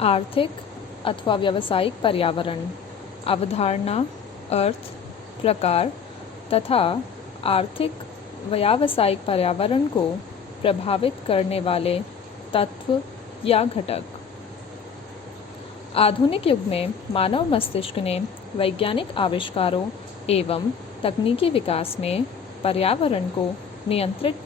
आर्थिक अथवा व्यावसायिक पर्यावरण अवधारणा, अर्थ, प्रकार तथा आर्थिक व्यावसायिक पर्यावरण को प्रभावित करने वाले तत्व या घटक। आधुनिक युग में मानव मस्तिष्क ने वैज्ञानिक आविष्कारों एवं तकनीकी विकास में पर्यावरण को नियंत्रित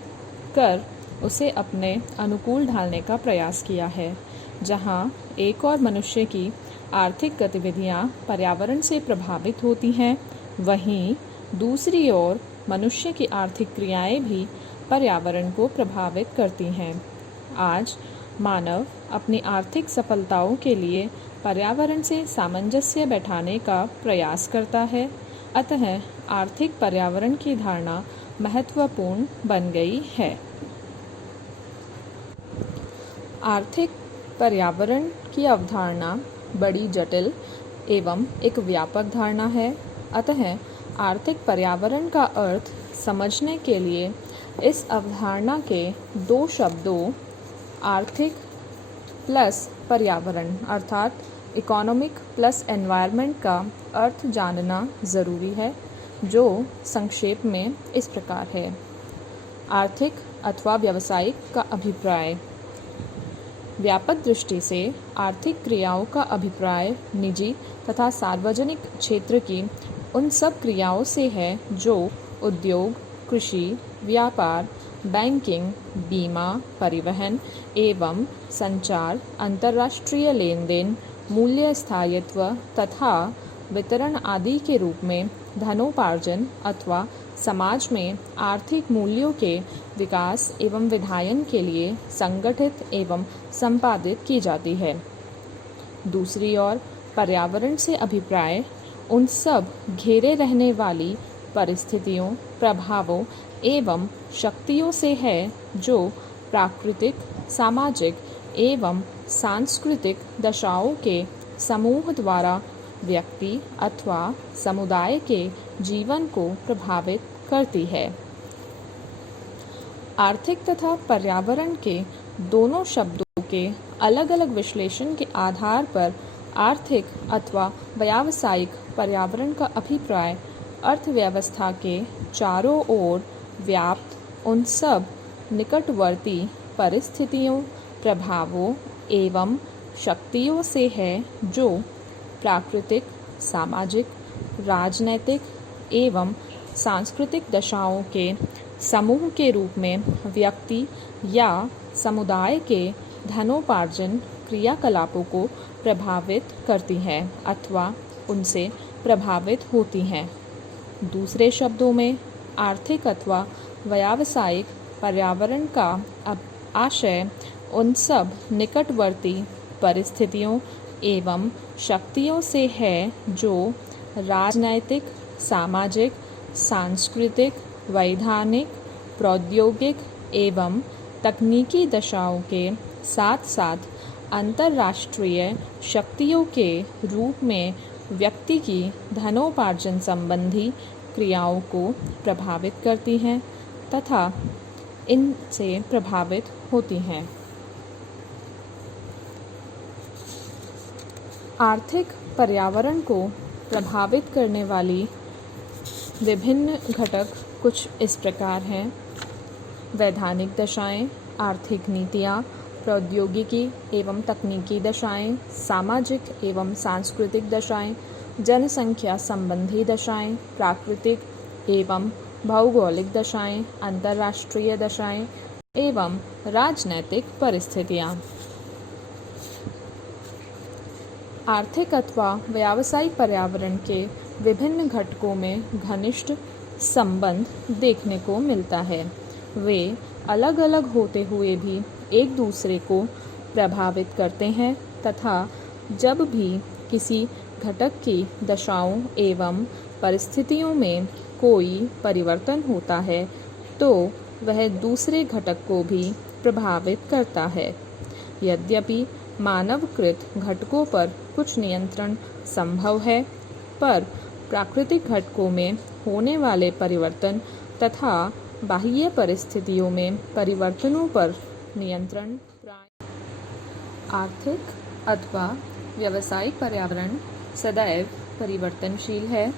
कर उसे अपने अनुकूल ढालने का प्रयास किया है। जहाँ एक और मनुष्य की आर्थिक गतिविधियाँ पर्यावरण से प्रभावित होती हैं, वहीं दूसरी ओर मनुष्य की आर्थिक क्रियाएं भी पर्यावरण को प्रभावित करती हैं। आज मानव अपनी आर्थिक सफलताओं के लिए पर्यावरण से सामंजस्य बैठाने का प्रयास करता है। अतः आर्थिक पर्यावरण की धारणा महत्वपूर्ण बन गई है। आर्थिक पर्यावरण की अवधारणा बड़ी जटिल एवं एक व्यापक धारणा है। अतः आर्थिक पर्यावरण का अर्थ समझने के लिए इस अवधारणा के दो शब्दों आर्थिक प्लस पर्यावरण अर्थात इकोनॉमिक प्लस एनवायरनमेंट का अर्थ जानना ज़रूरी है, जो संक्षेप में इस प्रकार है। आर्थिक अथवा व्यावसायिक का अभिप्राय। व्यापक दृष्टि से आर्थिक क्रियाओं का अभिप्राय निजी तथा सार्वजनिक क्षेत्र की उन सब क्रियाओं से है जो उद्योग, कृषि, व्यापार, बैंकिंग, बीमा, परिवहन एवं संचार, अंतर्राष्ट्रीय लेन देन, मूल्य स्थायित्व तथा वितरण आदि के रूप में धनोपार्जन अथवा समाज में आर्थिक मूल्यों के विकास एवं विधायन के लिए संगठित एवं संपादित की जाती है। दूसरी ओर पर्यावरण से अभिप्राय उन सब घेरे रहने वाली परिस्थितियों, प्रभावों एवं शक्तियों से है जो प्राकृतिक, सामाजिक एवं सांस्कृतिक दशाओं के समूह द्वारा व्यक्ति अथवा समुदाय के जीवन को प्रभावित करती है। आर्थिक तथा पर्यावरण के दोनों शब्दों के अलग अलग विश्लेषण के आधार पर आर्थिक अथवा व्यावसायिक पर्यावरण का अभिप्राय अर्थव्यवस्था के चारों ओर व्याप्त उन सब निकटवर्ती परिस्थितियों, प्रभावों एवं शक्तियों से है जो प्राकृतिक, सामाजिक, राजनैतिक एवं सांस्कृतिक दशाओं के समूह के रूप में व्यक्ति या समुदाय के धनोपार्जन क्रियाकलापों को प्रभावित करती हैं अथवा उनसे प्रभावित होती हैं। दूसरे शब्दों में आर्थिक अथवा व्यावसायिक पर्यावरण का आशय उन सब निकटवर्ती परिस्थितियों एवं शक्तियों से है जो राजनैतिक, सामाजिक, सांस्कृतिक, वैधानिक, प्रौद्योगिक एवं तकनीकी दशाओं के साथ साथ अंतर्राष्ट्रीय शक्तियों के रूप में व्यक्ति की धनोपार्जन संबंधी क्रियाओं को प्रभावित करती हैं तथा इनसे प्रभावित होती हैं। आर्थिक पर्यावरण को प्रभावित करने वाली विभिन्न घटक कुछ इस प्रकार हैं। वैधानिक दशाएं, आर्थिक नीतियाँ, प्रौद्योगिकी एवं तकनीकी दशाएं, सामाजिक एवं सांस्कृतिक दशाएं, जनसंख्या संबंधी दशाएं, प्राकृतिक एवं भौगोलिक दशाएं, अंतर्राष्ट्रीय दशाएं एवं राजनैतिक परिस्थितियाँ। आर्थिक अथवा व्यावसायिक पर्यावरण के विभिन्न घटकों में घनिष्ठ संबंध देखने को मिलता है। वे अलग अलग होते हुए भी एक दूसरे को प्रभावित करते हैं तथा जब भी किसी घटक की दशाओं एवं परिस्थितियों में कोई परिवर्तन होता है तो वह दूसरे घटक को भी प्रभावित करता है। यद्यपि मानवकृत घटकों पर कुछ नियंत्रण संभव है, पर प्राकृतिक घटकों में होने वाले परिवर्तन तथा बाह्य परिस्थितियों में परिवर्तनों पर नियंत्रण प्राय आर्थिक अथवा व्यावसायिक पर्यावरण सदैव परिवर्तनशील है।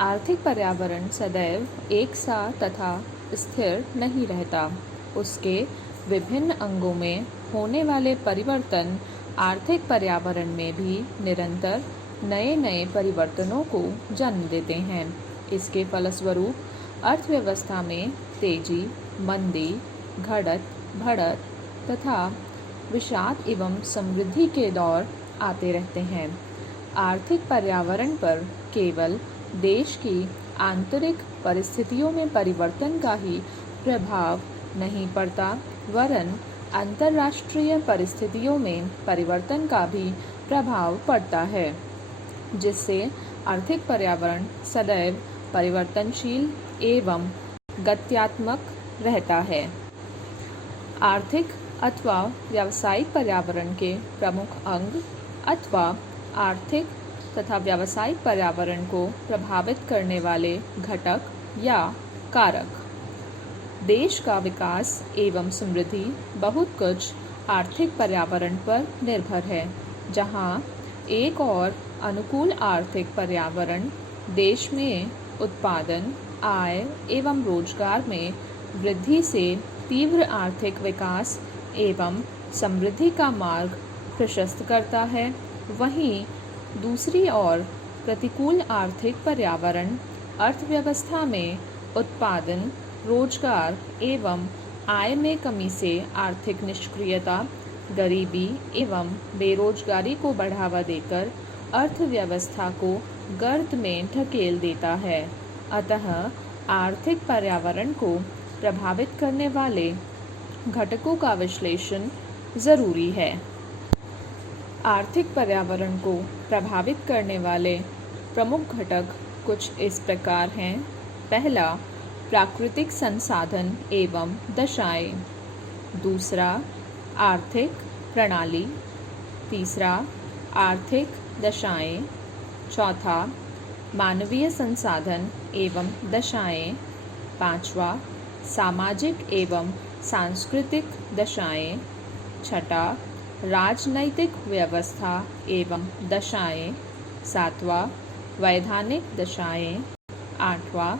आर्थिक पर्यावरण सदैव एक सा तथा स्थिर नहीं रहता। उसके विभिन्न अंगों में होने वाले परिवर्तन आर्थिक पर्यावरण में भी निरंतर नए नए परिवर्तनों को जन्म देते हैं। इसके फलस्वरूप अर्थव्यवस्था में तेजी, मंदी, घटत, बढ़त तथा विषाद एवं समृद्धि के दौर आते रहते हैं। आर्थिक पर्यावरण पर केवल देश की आंतरिक परिस्थितियों में परिवर्तन का ही प्रभाव नहीं पड़ता, वरन अंतर्राष्ट्रीय परिस्थितियों में परिवर्तन का भी प्रभाव पड़ता है, जिससे आर्थिक पर्यावरण सदैव परिवर्तनशील एवं गत्यात्मक रहता है। आर्थिक अथवा व्यावसायिक पर्यावरण के प्रमुख अंग अथवा आर्थिक तथा व्यावसायिक पर्यावरण को प्रभावित करने वाले घटक या कारक। देश का विकास एवं समृद्धि बहुत कुछ आर्थिक पर्यावरण पर निर्भर है। जहां एक और अनुकूल आर्थिक पर्यावरण देश में उत्पादन, आय एवं रोजगार में वृद्धि से तीव्र आर्थिक विकास एवं समृद्धि का मार्ग प्रशस्त करता है, वहीं दूसरी ओर प्रतिकूल आर्थिक पर्यावरण अर्थव्यवस्था में उत्पादन, रोजगार एवं आय में कमी से आर्थिक निष्क्रियता, गरीबी एवं बेरोजगारी को बढ़ावा देकर अर्थव्यवस्था को गर्त में ढकेल देता है। अतः आर्थिक पर्यावरण को प्रभावित करने वाले घटकों का विश्लेषण जरूरी है। आर्थिक पर्यावरण को प्रभावित करने वाले प्रमुख घटक कुछ इस प्रकार हैं। पहला, प्राकृतिक संसाधन एवं दशाएं। दूसरा, आर्थिक प्रणाली। तीसरा, आर्थिक दशाएं। चौथा, मानवीय संसाधन एवं दशाएं। पांचवा, सामाजिक एवं सांस्कृतिक दशाएं। छठा, राजनैतिक व्यवस्था एवं दशाएं। सातवां, वैधानिक दशाएं। आठवां,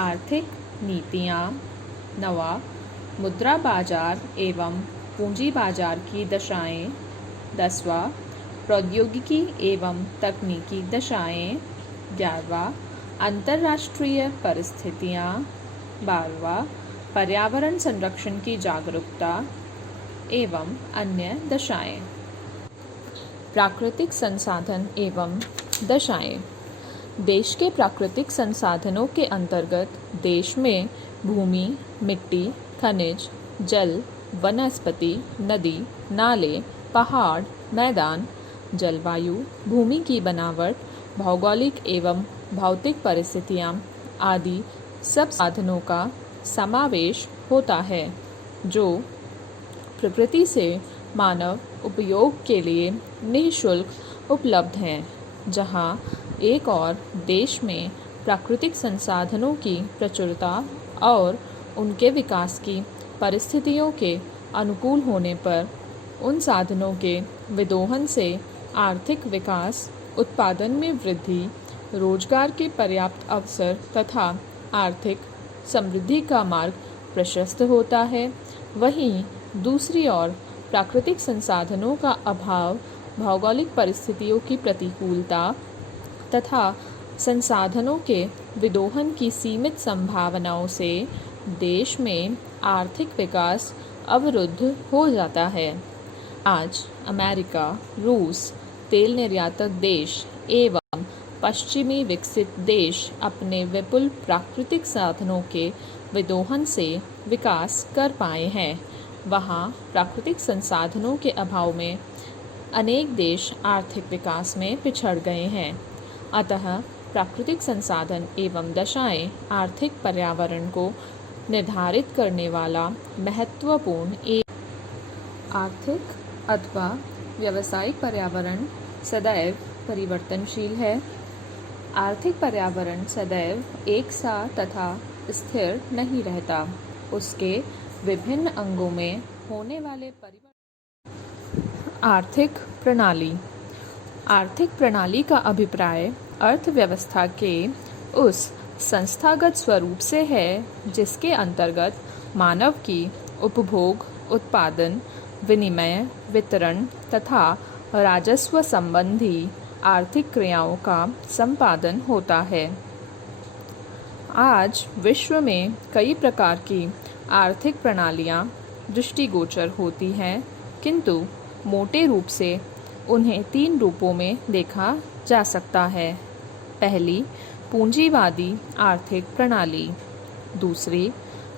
आर्थिक नीतियाँ। नौवां, मुद्रा बाजार एवं पूंजी बाजार की दशाएं। 10वां, प्रौद्योगिकी एवं तकनीकी दशाएं। 11वां, अंतर्राष्ट्रीय परिस्थितियाँ। 12वां, पर्यावरण संरक्षण की जागरूकता एवं अन्य दशाएं। प्राकृतिक संसाधन एवं दशाएं। देश के प्राकृतिक संसाधनों के अंतर्गत देश में भूमि, मिट्टी, खनिज, जल, वनस्पति, नदी, नाले, पहाड़, मैदान, जलवायु, भूमि की बनावट, भौगोलिक एवं भौतिक परिस्थितियाँ आदि सब साधनों का समावेश होता है, जो प्रकृति से मानव उपयोग के लिए निःशुल्क उपलब्ध हैं। जहां एक और देश में प्राकृतिक संसाधनों की प्रचुरता और उनके विकास की परिस्थितियों के अनुकूल होने पर उन साधनों के विदोहन से आर्थिक विकास, उत्पादन में वृद्धि, रोजगार के पर्याप्त अवसर तथा आर्थिक समृद्धि का मार्ग प्रशस्त होता है। वहीं दूसरी ओर प्राकृतिक संसाधनों का अभाव, भौगोलिक परिस्थितियों की प्रतिकूलता तथा संसाधनों के विदोहन की सीमित संभावनाओं से देश में आर्थिक विकास अवरुद्ध हो जाता है। आज अमेरिका, रूस, तेल निर्यातक देश एवं पश्चिमी विकसित देश अपने विपुल प्राकृतिक साधनों के विदोहन से विकास कर पाए हैं। वहाँ प्राकृतिक संसाधनों के अभाव में अनेक देश आर्थिक विकास में पिछड़ गए हैं। अतः प्राकृतिक संसाधन एवं दशाएं आर्थिक पर्यावरण को निर्धारित करने वाला महत्वपूर्ण आर्थिक अथवा व्यावसायिक पर्यावरण सदैव परिवर्तनशील है। आर्थिक पर्यावरण सदैव एक सा तथा स्थिर नहीं रहता। उसके विभिन्न अंगों में होने वाले आर्थिक प्रणाली। आर्थिक प्रणाली का अभिप्राय अर्थव्यवस्था के उस संस्थागत स्वरूप से है जिसके अंतर्गत मानव की उपभोग, उत्पादन, विनिमय, वितरण तथा राजस्व संबंधी आर्थिक क्रियाओं का संपादन होता है। आज विश्व में कई प्रकार की आर्थिक प्रणालियाँ दृष्टिगोचर होती हैं, किंतु मोटे रूप से उन्हें 3 रूपों में देखा जा सकता है। पहली, पूंजीवादी आर्थिक प्रणाली। दूसरी,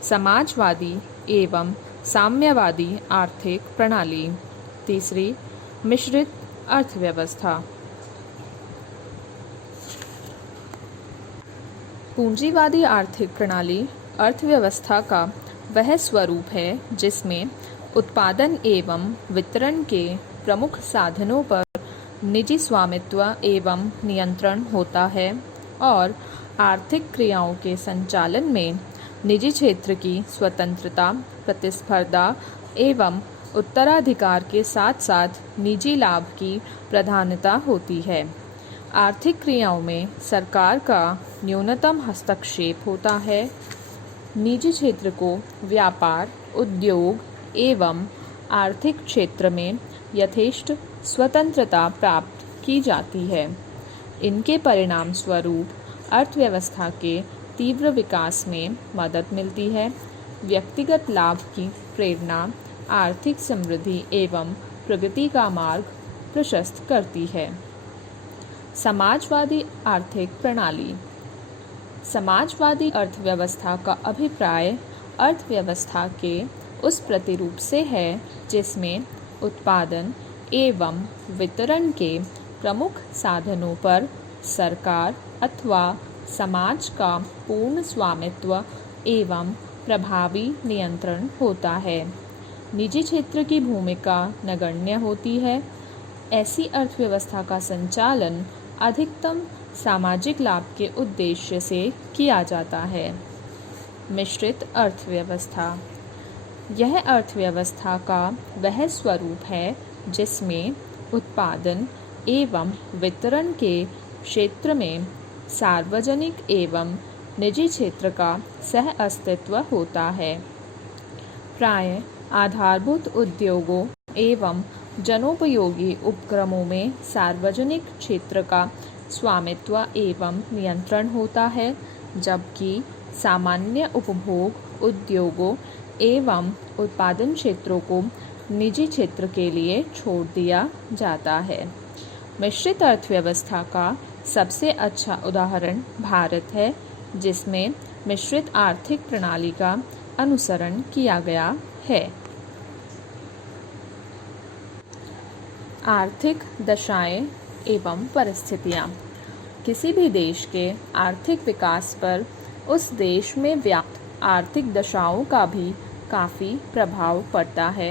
समाजवादी एवं साम्यवादी आर्थिक प्रणाली। तीसरी, मिश्रित अर्थव्यवस्था। पूंजीवादी आर्थिक प्रणाली अर्थव्यवस्था का वह स्वरूप है जिसमें उत्पादन एवं वितरण के प्रमुख साधनों पर निजी स्वामित्व एवं नियंत्रण होता है और आर्थिक क्रियाओं के संचालन में निजी क्षेत्र की स्वतंत्रता, प्रतिस्पर्धा एवं उत्तराधिकार के साथ साथ निजी लाभ की प्रधानता होती है। आर्थिक क्रियाओं में सरकार का न्यूनतम हस्तक्षेप होता है। निजी क्षेत्र को व्यापार, उद्योग एवं आर्थिक क्षेत्र में यथेष्ट स्वतंत्रता प्राप्त की जाती है। इनके परिणाम स्वरूप अर्थव्यवस्था के तीव्र विकास में मदद मिलती है। व्यक्तिगत लाभ की प्रेरणा आर्थिक समृद्धि एवं प्रगति का मार्ग प्रशस्त करती है। समाजवादी आर्थिक प्रणाली। समाजवादी अर्थव्यवस्था का अभिप्राय अर्थव्यवस्था के उस प्रतिरूप से है जिसमें उत्पादन एवं वितरण के प्रमुख साधनों पर सरकार अथवा समाज का पूर्ण स्वामित्व एवं प्रभावी नियंत्रण होता है। निजी क्षेत्र की भूमिका नगण्य होती है। ऐसी अर्थव्यवस्था का संचालन अधिकतम सामाजिक लाभ के उद्देश्य से किया जाता है। मिश्रित अर्थव्यवस्था। यह अर्थव्यवस्था का वह स्वरूप है जिसमें उत्पादन एवं वितरण के क्षेत्र में सार्वजनिक एवं निजी क्षेत्र का सह अस्तित्व होता है। प्राय आधारभूत उद्योगों एवं जनोपयोगी उपक्रमों में सार्वजनिक क्षेत्र का स्वामित्व एवं नियंत्रण होता है, जबकि सामान्य उपभोग उद्योगों एवं उत्पादन क्षेत्रों को निजी क्षेत्र के लिए छोड़ दिया जाता है। मिश्रित अर्थव्यवस्था का सबसे अच्छा उदाहरण भारत है, जिसमें मिश्रित आर्थिक प्रणाली का अनुसरण किया गया है। आर्थिक दशाएं एवं परिस्थितियां। किसी भी देश के आर्थिक विकास पर उस देश में व्याप्त आर्थिक दशाओं का भी काफ़ी प्रभाव पड़ता है।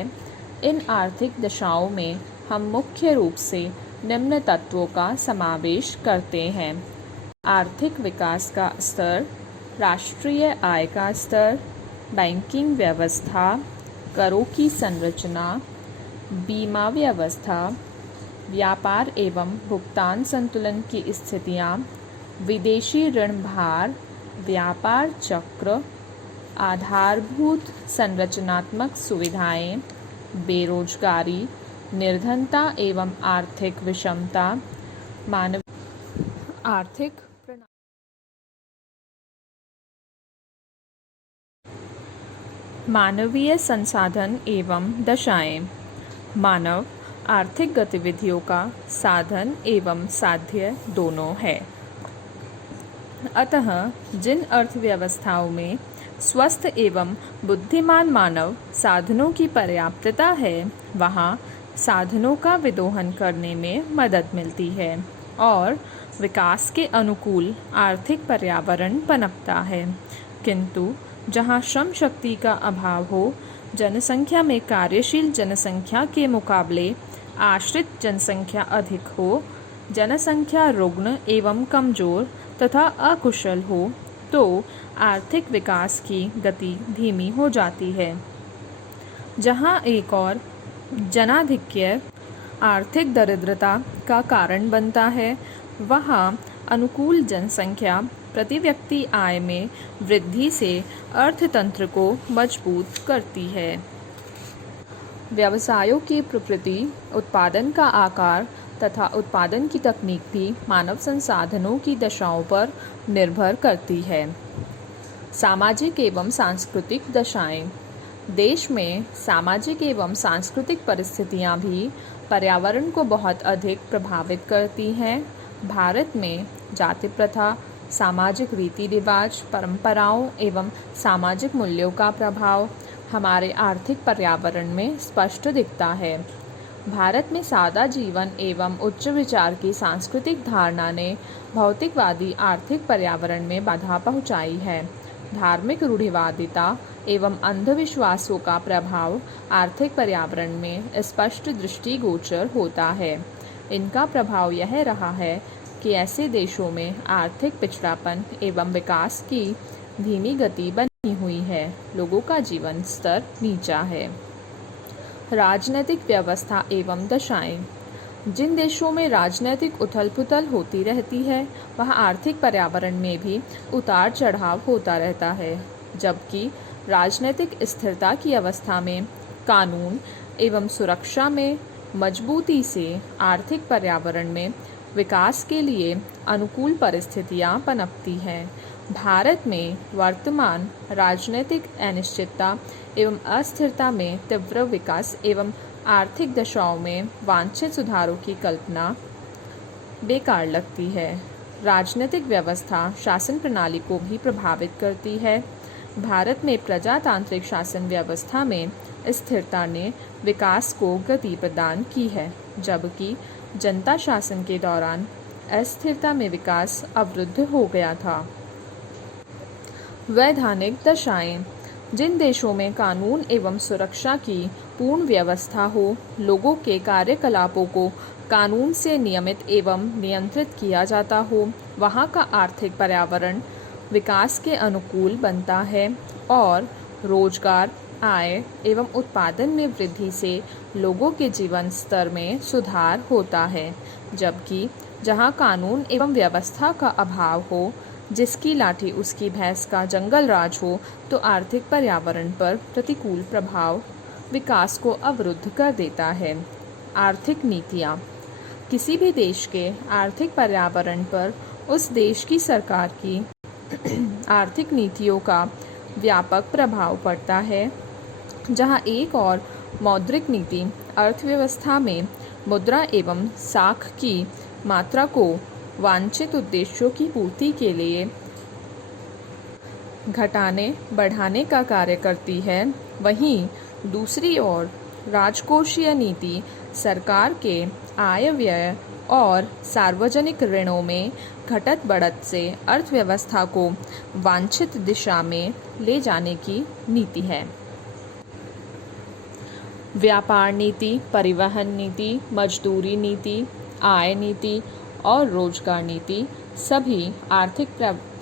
इन आर्थिक दशाओं में हम मुख्य रूप से निम्न तत्वों का समावेश करते हैं: आर्थिक विकास का स्तर, राष्ट्रीय आय का स्तर, बैंकिंग व्यवस्था, करों की संरचना, बीमा व्यवस्था, व्यापार एवं भुगतान संतुलन की स्थितियाँ, विदेशी ऋण भार, व्यापार चक्र, आधारभूत संरचनात्मक सुविधाएं, बेरोजगारी, निर्धनता एवं आर्थिक विषमता, आर्थिक मानवीय संसाधन एवं दशाएं। मानव आर्थिक गतिविधियों का साधन एवं साध्य दोनों है। अतः जिन अर्थव्यवस्थाओं में स्वस्थ एवं बुद्धिमान मानव साधनों की पर्याप्तता है, वहाँ साधनों का विदोहन करने में मदद मिलती है और विकास के अनुकूल आर्थिक पर्यावरण पनपता है। किंतु जहाँ श्रम शक्ति का अभाव हो, जनसंख्या में कार्यशील जनसंख्या के मुकाबले आश्रित जनसंख्या अधिक हो, जनसंख्या रुग्ण एवं कमजोर तथा अकुशल हो, तो आर्थिक विकास की गति धीमी हो जाती है। जहाँ एक और जनाधिक्य आर्थिक दरिद्रता का कारण बनता है। वहाँ अनुकूल जनसंख्या प्रति व्यक्ति आय में वृद्धि से अर्थतंत्र को मजबूत करती है। व्यवसायों की प्रकृति, उत्पादन का आकार तथा उत्पादन की तकनीक भी मानव संसाधनों की दशाओं पर निर्भर करती है। सामाजिक एवं सांस्कृतिक दशाएं। देश में सामाजिक एवं सांस्कृतिक परिस्थितियां भी पर्यावरण को बहुत अधिक प्रभावित करती हैं। भारत में जाति प्रथा, सामाजिक रीति रिवाज, परंपराओं एवं सामाजिक मूल्यों का प्रभाव हमारे आर्थिक पर्यावरण में स्पष्ट दिखता है। भारत में सादा जीवन एवं उच्च विचार की सांस्कृतिक धारणा ने भौतिकवादी आर्थिक पर्यावरण में बाधा पहुंचाई है। धार्मिक रूढ़िवादिता एवं अंधविश्वासों का प्रभाव आर्थिक पर्यावरण में स्पष्ट दृष्टिगोचर होता है। इनका प्रभाव यह रहा है कि ऐसे देशों में आर्थिक पिछड़ापन एवं विकास की धीमी गति बनी हुई है। लोगों का जीवन स्तर नीचा है। राजनीतिक व्यवस्था एवं दशाएं। जिन देशों में राजनीतिक उथल पुथल होती रहती है, वहाँ आर्थिक पर्यावरण में भी उतार चढ़ाव होता रहता है। जबकि राजनीतिक स्थिरता की अवस्था में कानून एवं सुरक्षा में मजबूती से आर्थिक पर्यावरण में विकास के लिए अनुकूल परिस्थितियाँ पनपती हैं। भारत में वर्तमान राजनीतिक अनिश्चितता एवं अस्थिरता में तीव्र विकास एवं आर्थिक दशाओं में वांछित सुधारों की कल्पना बेकार लगती है। राजनीतिक व्यवस्था शासन प्रणाली को भी प्रभावित करती है। भारत में प्रजातांत्रिक शासन व्यवस्था में स्थिरता ने विकास को गति प्रदान की है, जबकि जनता शासन के दौरान अस्थिरता में विकास अवरुद्ध हो गया था। वैधानिक दशाएं। जिन देशों में कानून एवं सुरक्षा की पूर्ण व्यवस्था हो, लोगों के कार्यकलापों को कानून से नियमित एवं नियंत्रित किया जाता हो, वहाँ का आर्थिक पर्यावरण विकास के अनुकूल बनता है और रोजगार, आय एवं उत्पादन में वृद्धि से लोगों के जीवन स्तर में सुधार होता है। जबकि जहाँ कानून एवं व्यवस्था का अभाव हो, जिसकी लाठी उसकी भैंस का जंगल राज हो, तो आर्थिक पर्यावरण पर प्रतिकूल प्रभाव विकास को अवरुद्ध कर देता है। आर्थिक नीतियाँ। किसी भी देश के आर्थिक पर्यावरण पर उस देश की सरकार की आर्थिक नीतियों का व्यापक प्रभाव पड़ता है। जहाँ एक और मौद्रिक नीति अर्थव्यवस्था में मुद्रा एवं साख की मात्रा को वांछित उद्देश्यों की पूर्ति के लिए घटाने बढ़ाने का कार्य करती है, वहीं दूसरी ओर राजकोषीय नीति सरकार के आय व्यय और सार्वजनिक ऋणों में घटत बढ़त से अर्थव्यवस्था को वांछित दिशा में ले जाने की नीति है। व्यापार नीति, परिवहन नीति, मजदूरी नीति, आय नीति और रोजगार नीति सभी आर्थिक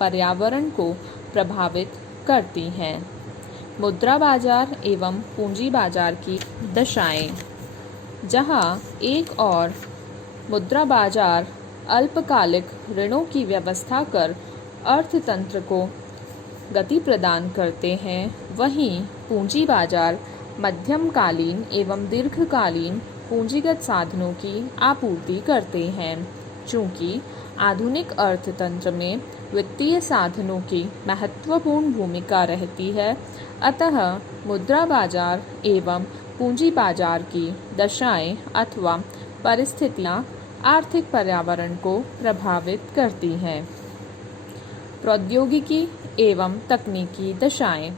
पर्यावरण को प्रभावित करती हैं। मुद्रा बाजार एवं पूंजी बाजार की दशाएं। जहां एक और मुद्रा बाजार अल्पकालिक ऋणों की व्यवस्था कर अर्थतंत्र को गति प्रदान करते हैं, वहीं पूंजी बाजार मध्यमकालीन एवं दीर्घकालीन पूंजीगत साधनों की आपूर्ति करते हैं। चूँकि आधुनिक अर्थतंत्र में वित्तीय साधनों की महत्वपूर्ण भूमिका रहती है, अतः मुद्रा बाजार एवं पूंजी बाजार की दशाएं अथवा परिस्थितियां आर्थिक पर्यावरण को प्रभावित करती हैं। प्रौद्योगिकी एवं तकनीकी दशाएं।